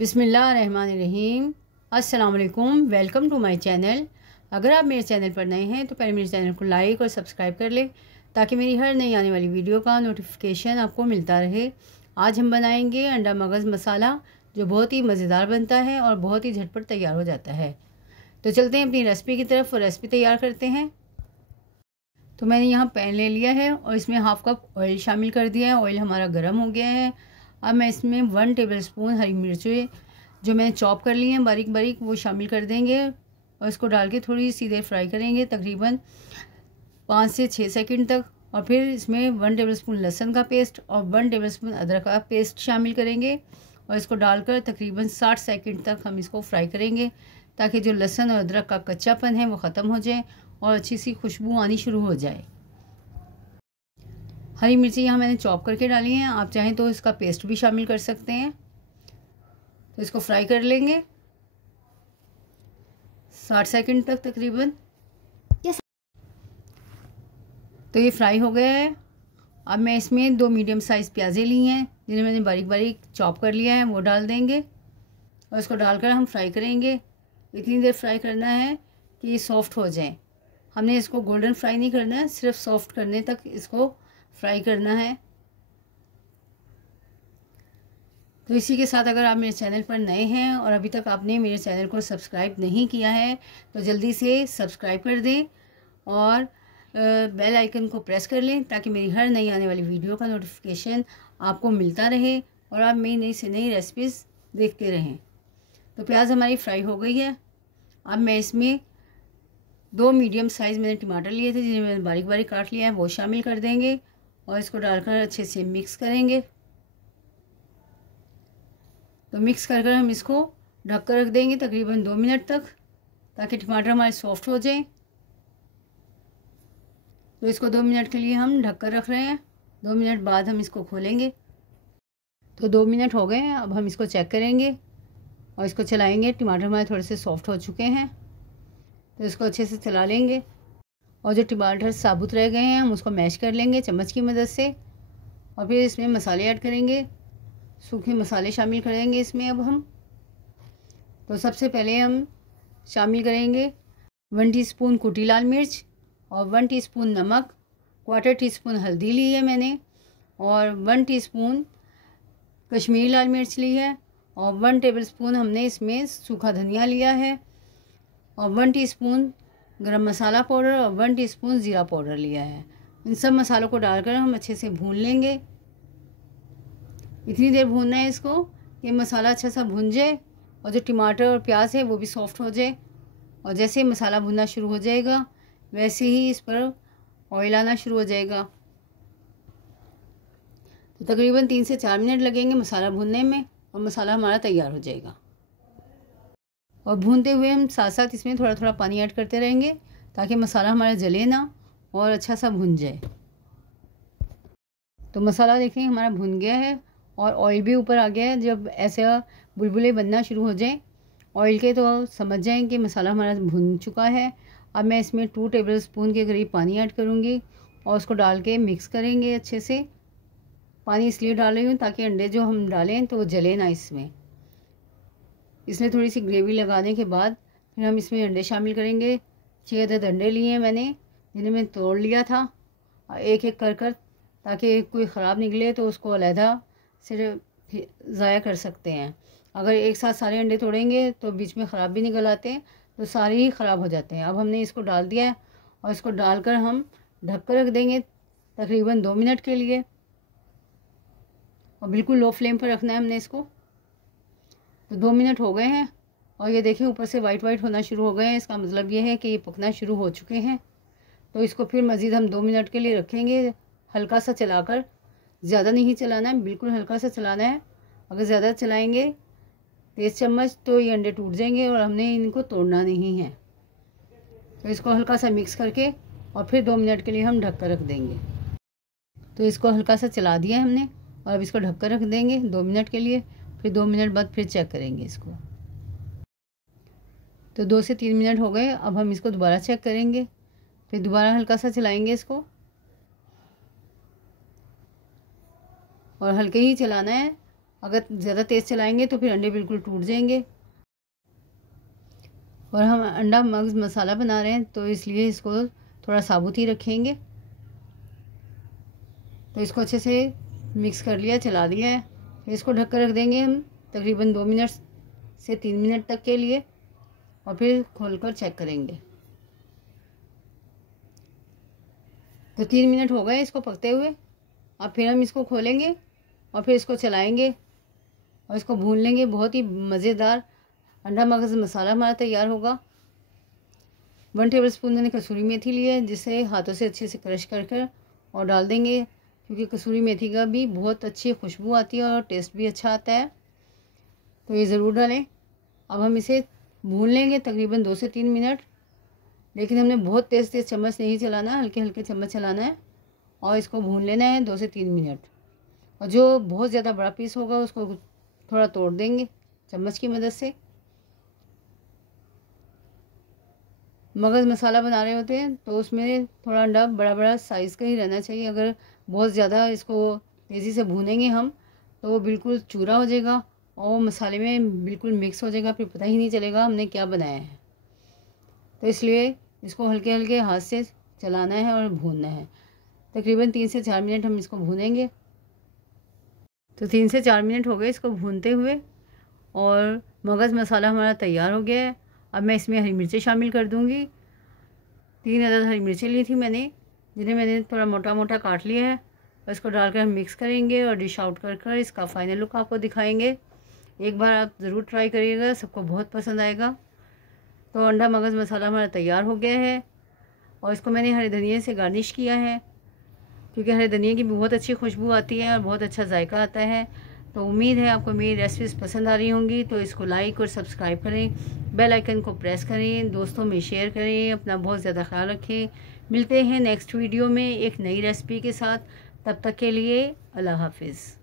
बिस्मिल्लाहिर्रहमानिर्रहीम। अस्सलाम वालेकुम। Welcome to my channel. अगर आप मेरे चैनल पर नए हैं तो पहले मेरे चैनल को लाइक और सब्सक्राइब कर लें ताकि मेरी हर नई आने वाली वीडियो का नोटिफिकेशन आपको मिलता रहे। आज हम बनाएंगे अंडा मगज़ मसाला, जो बहुत ही मज़ेदार बनता है और बहुत ही झटपट तैयार हो जाता है। तो चलते हैं अपनी रेसिपी की तरफ और रेसिपी तैयार करते हैं। तो मैंने यहाँ पैन ले लिया है और इसमें हाफ़ कप ऑयल शामिल कर दिया है। ऑयल हमारा गर्म हो गया है। अब मैं इसमें 1 टेबलस्पून हरी मिर्चें जो मैंने चॉप कर ली हैं बारीक बारीक वो शामिल कर देंगे और इसको डाल के थोड़ी सी देर फ्राई करेंगे, तकरीबन 5 से 6 सेकंड तक। और फिर इसमें 1 टेबलस्पून लहसुन का पेस्ट और 1 टेबलस्पून अदरक का पेस्ट शामिल करेंगे और इसको डालकर तकरीबन 60 सेकंड तक हम इसको फ्राई करेंगे ताकि जो लहसुन और अदरक का कच्चापन है वो ख़त्म हो जाए और अच्छी सी खुशबू आनी शुरू हो जाए। हरी मिर्ची यहाँ मैंने चॉप करके डाली हैं, आप चाहें तो इसका पेस्ट भी शामिल कर सकते हैं। तो इसको फ्राई कर लेंगे 60 सेकंड तक तकरीबन। तो ये फ्राई हो गया है। अब मैं इसमें 2 मीडियम साइज़ प्याज़ें ली हैं जिन्हें मैंने बारीक बारीक चॉप कर लिया है, वो डाल देंगे और इसको डालकर हम फ्राई करेंगे। इतनी देर फ्राई करना है कि ये सॉफ़्ट हो जाए। हमने इसको गोल्डन फ्राई नहीं करना है, सिर्फ सॉफ़्ट करने तक इसको फ्राई करना है। तो इसी के साथ अगर आप मेरे चैनल पर नए हैं और अभी तक आपने मेरे चैनल को सब्सक्राइब नहीं किया है तो जल्दी से सब्सक्राइब कर दें और बेल आइकन को प्रेस कर लें ताकि मेरी हर नई आने वाली वीडियो का नोटिफिकेशन आपको मिलता रहे और आप मेरी नई से नई रेसिपीज़ देखते रहें। तो प्याज हमारी फ्राई हो गई है। अब मैं इसमें 2 मीडियम साइज़ मैंने टमाटर लिए थे जिन्हें मैंने बारीक बारीक काट लिया है, वो शामिल कर देंगे और इसको डालकर अच्छे से मिक्स करेंगे। तो मिक्स कर कर हम इसको ढक कर रख देंगे तकरीबन 2 मिनट तक ताकि टमाटर हमारे सॉफ्ट हो जाए। तो इसको 2 मिनट के लिए हम ढक कर रख रहे हैं। 2 मिनट बाद हम इसको खोलेंगे। तो 2 मिनट हो गए हैं। अब हम इसको चेक करेंगे और इसको चलाएंगे। टमाटर हमारे थोड़े से सॉफ्ट हो चुके हैं तो इसको अच्छे से चला लेंगे और जो टमाटर साबुत रह गए हैं हम उसको मैश कर लेंगे चम्मच की मदद से और फिर इसमें मसाले ऐड करेंगे। सूखे मसाले शामिल करेंगे इसमें अब हम। तो सबसे पहले हम शामिल करेंगे 1 टीस्पून कुटी लाल मिर्च और 1 टीस्पून नमक, 1/4 टीस्पून हल्दी ली है मैंने और 1 टीस्पून कश्मीरी लाल मिर्च ली है और 1 टेबलस्पून हमने इसमें सूखा धनिया लिया है और 1 टीस्पून गरम मसाला पाउडर और 1 टीस्पून ज़ीरा पाउडर लिया है। इन सब मसालों को डालकर हम अच्छे से भून लेंगे। इतनी देर भूनना है इसको कि मसाला अच्छा सा भुन जाए और जो टमाटर और प्याज है वो भी सॉफ्ट हो जाए। और जैसे ही मसाला भुनना शुरू हो जाएगा वैसे ही इस पर ऑयल आना शुरू हो जाएगा। तो तकरीबन 3 से 4 मिनट लगेंगे मसाला भूनने में और मसाला हमारा तैयार हो जाएगा। और भूनते हुए हम साथ साथ इसमें थोड़ा थोड़ा पानी ऐड करते रहेंगे ताकि मसाला हमारा जले ना और अच्छा सा भुन जाए। तो मसाला देखें हमारा भुन गया है और ऑयल भी ऊपर आ गया है। जब ऐसे बुलबुले बनना शुरू हो जाएं ऑयल के तो समझ जाएं कि मसाला हमारा भुन चुका है। अब मैं इसमें 2 टेबलस्पून के करीब पानी ऐड करूँगी और उसको डाल के मिक्स करेंगे अच्छे से। पानी इसलिए डाल रही हूँ ताकि अंडे जो हम डालें तो वो जले ना इसमें, इसलिए थोड़ी सी ग्रेवी लगाने के बाद फिर हम इसमें अंडे शामिल करेंगे। 6 अदद अंडे लिए हैं मैंने जिन्हें मैंने तोड़ लिया था एक एक कर कर ताकि कोई ख़राब निकले तो उसको अलहदा से ज़ाया कर सकते हैं। अगर एक साथ सारे अंडे तोड़ेंगे तो बीच में ख़राब भी निकल आते हैं तो सारे ही ख़राब हो जाते हैं। अब हमने इसको डाल दिया है और इसको डालकर हम ढक कर रख देंगे तकरीबन 2 मिनट के लिए और बिल्कुल लो फ्लेम पर रखना है हमने इसको। तो 2 मिनट हो गए हैं और ये देखें ऊपर से वाइट वाइट होना शुरू हो गए हैं। इसका मतलब ये है कि ये पकना शुरू हो चुके हैं। तो इसको फिर मज़ीद हम 2 मिनट के लिए रखेंगे हल्का सा चलाकर। ज़्यादा नहीं चलाना है, बिल्कुल हल्का सा चलाना है। अगर ज़्यादा चलाएंगे तेज़ चम्मच तो ये अंडे टूट जाएंगे और हमने इनको तोड़ना नहीं है। तो इसको हल्का सा मिक्स करके और फिर 2 मिनट के लिए हम ढक कर रख देंगे। तो इसको हल्का सा चला दिया है हमने और अब इसको ढक कर रख देंगे 2 मिनट के लिए। फिर 2 मिनट बाद फिर चेक करेंगे इसको। तो 2 से 3 मिनट हो गए। अब हम इसको दोबारा चेक करेंगे, फिर दोबारा हल्का सा चलाएंगे इसको और हल्के ही चलाना है अगर ज़्यादा तेज़ चलाएंगे तो फिर अंडे बिल्कुल टूट जाएंगे। और हम अंडा मगज़ मसाला बना रहे हैं तो इसलिए इसको थोड़ा साबुत ही रखेंगे। तो इसको अच्छे से मिक्स कर लिया, चला दिया है। फिर इसको ढक कर रख देंगे हम तकरीबन 2 मिनट से 3 मिनट तक के लिए, और फिर खोलकर चेक करेंगे। तो 3 मिनट हो गए इसको पकते हुए। अब फिर हम इसको खोलेंगे और फिर इसको चलाएंगे और इसको भून लेंगे। बहुत ही मज़ेदार अंडा मगज़ मसाला हमारा तैयार होगा। 1 टेबलस्पून मैंने कसूरी मेथी ली है, जिसे हाथों से अच्छे से क्रश कर और डाल देंगे, क्योंकि कसूरी मेथी का भी बहुत अच्छी खुशबू आती है और टेस्ट भी अच्छा आता है, तो ये ज़रूर डालें। अब हम इसे भून लेंगे तकरीबन 2 से 3 मिनट, लेकिन हमने बहुत तेज़ चम्मच नहीं चलाना, हल्के हल्के चम्मच चलाना है और इसको भून लेना है 2 से 3 मिनट। और जो बहुत ज़्यादा बड़ा पीस होगा उसको थोड़ा तोड़ देंगे चम्मच की मदद से। मगज़ मसाला बना रहे होते हैं तो उसमें थोड़ा अंडा बड़ा बड़ा साइज़ का ही रहना चाहिए। अगर बहुत ज़्यादा इसको तेज़ी से भूनेंगे हम तो वो बिल्कुल चूरा हो जाएगा और मसाले में बिल्कुल मिक्स हो जाएगा, फिर पता ही नहीं चलेगा हमने क्या बनाया है। तो इसलिए इसको हल्के हल्के हाथ से चलाना है और भूनना है। तकरीबन 3 से 4 मिनट हम इसको भूनेंगे। तो 3 से 4 मिनट हो गए इसको भूनते हुए और मगज़ मसाला हमारा तैयार हो गया है। अब मैं इसमें हरी मिर्चें शामिल कर दूँगी। 3 अदद हरी मिर्चें ली थी मैंने, जिन्हें मैंने थोड़ा मोटा मोटा काट लिया है। और इसको डालकर हम मिक्स करेंगे और डिश आउट कर इसका फ़ाइनल लुक आपको दिखाएंगे। एक बार आप ज़रूर ट्राई करिएगा, सबको बहुत पसंद आएगा। तो अंडा मगज़ मसाला हमारा तैयार हो गया है और इसको मैंने हरे धनिए से गार्निश किया है, क्योंकि हरे धनिए की बहुत अच्छी खुशबू आती है और बहुत अच्छा जायका आता है। तो उम्मीद है आपको मेरी रेसिपीज़ पसंद आ रही होंगी। तो इसको लाइक और सब्सक्राइब करें, बेल आइकन को प्रेस करें, दोस्तों में शेयर करें, अपना बहुत ज़्यादा ख्याल रखें। मिलते हैं नेक्स्ट वीडियो में एक नई रेसिपी के साथ। तब तक के लिए अल्लाह हाफिज़।